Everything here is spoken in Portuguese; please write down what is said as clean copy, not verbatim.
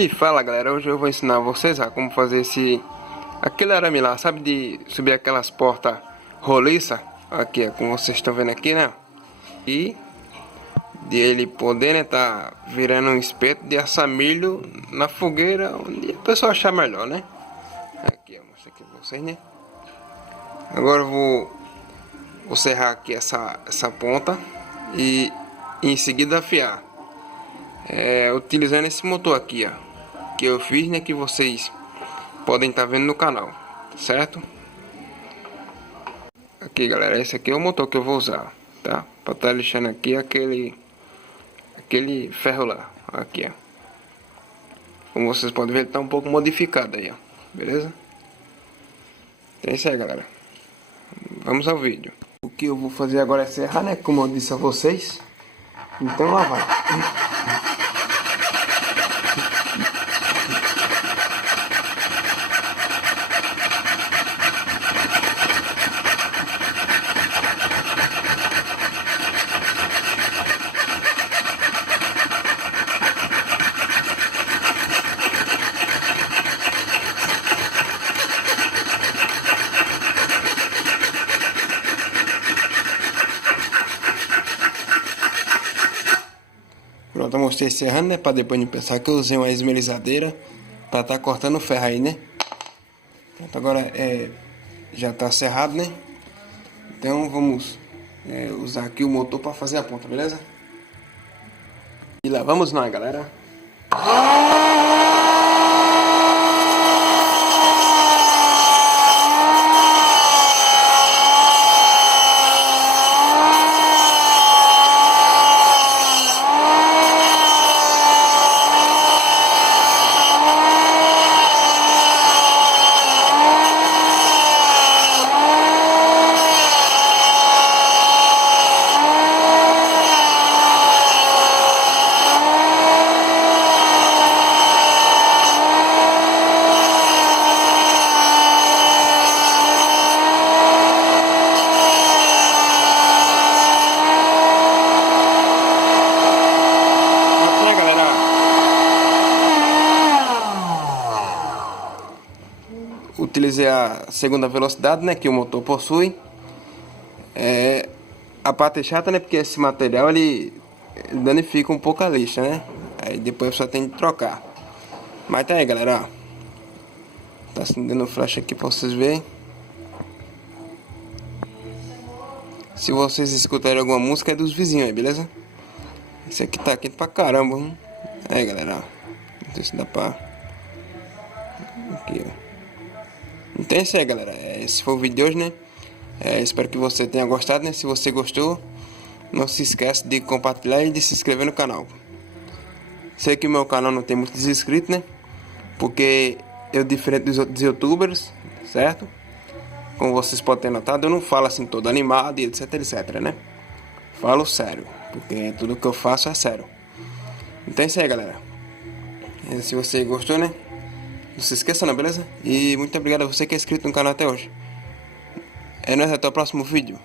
E fala galera, hoje eu vou ensinar vocês a como fazer aquele arame lá, sabe, de subir aquelas portas roliças, aqui é como vocês estão vendo aqui, né? E de ele poder, né, tá virando um espeto de assar milho na fogueira, onde a pessoa achar melhor, né? Aqui, eu mostro aqui pra vocês, né? Agora eu vou serrar aqui essa ponta e em seguida afiar. Utilizando esse motor aqui, ó, que eu fiz, né, que vocês podem estar vendo no canal, certo? Aqui galera, esse aqui é o motor que eu vou usar, tá? Para estar lixando aqui aquele ferro lá, aqui ó. Como vocês podem ver, ele tá um pouco modificado aí, ó, beleza? Então é isso aí galera, vamos ao vídeo. O que eu vou fazer agora é serrar, né, como eu disse a vocês. Então lá vai. Pronto, eu mostrei serrando, né? Pra depois não pensar que eu usei uma esmerizadeira pra tá cortando o ferro aí, né? Pronto, agora já tá serrado, né? Então vamos usar aqui o motor pra fazer a ponta, beleza? E lá vamos nós, galera. Utilizei a segunda velocidade, né, que o motor possui. A parte chata, né, porque esse material ele danifica um pouco a lixa, né? Aí depois você tem que trocar. Mas tá aí, galera, ó. Tá acendendo o flash aqui pra vocês verem. Se vocês escutarem alguma música é dos vizinhos aí, beleza? Esse aqui tá quente pra caramba, hein? Aí, galera, ó. Não sei se dá pra... Aqui, ó. Então é isso aí, galera, esse foi o vídeo de hoje, né? Espero que você tenha gostado, né? Se você gostou, não se esqueça de compartilhar e de se inscrever no canal. Sei que o meu canal não tem muitos inscritos, né? Porque eu, diferente dos outros youtubers, certo? Como vocês podem ter notado, eu não falo assim todo animado e etc, etc, né? Falo sério, porque tudo que eu faço é sério. Então é isso aí, galera. Se você gostou, né? Não se esqueça não, beleza? E muito obrigado a você que é inscrito no canal até hoje. É nóis, até o próximo vídeo.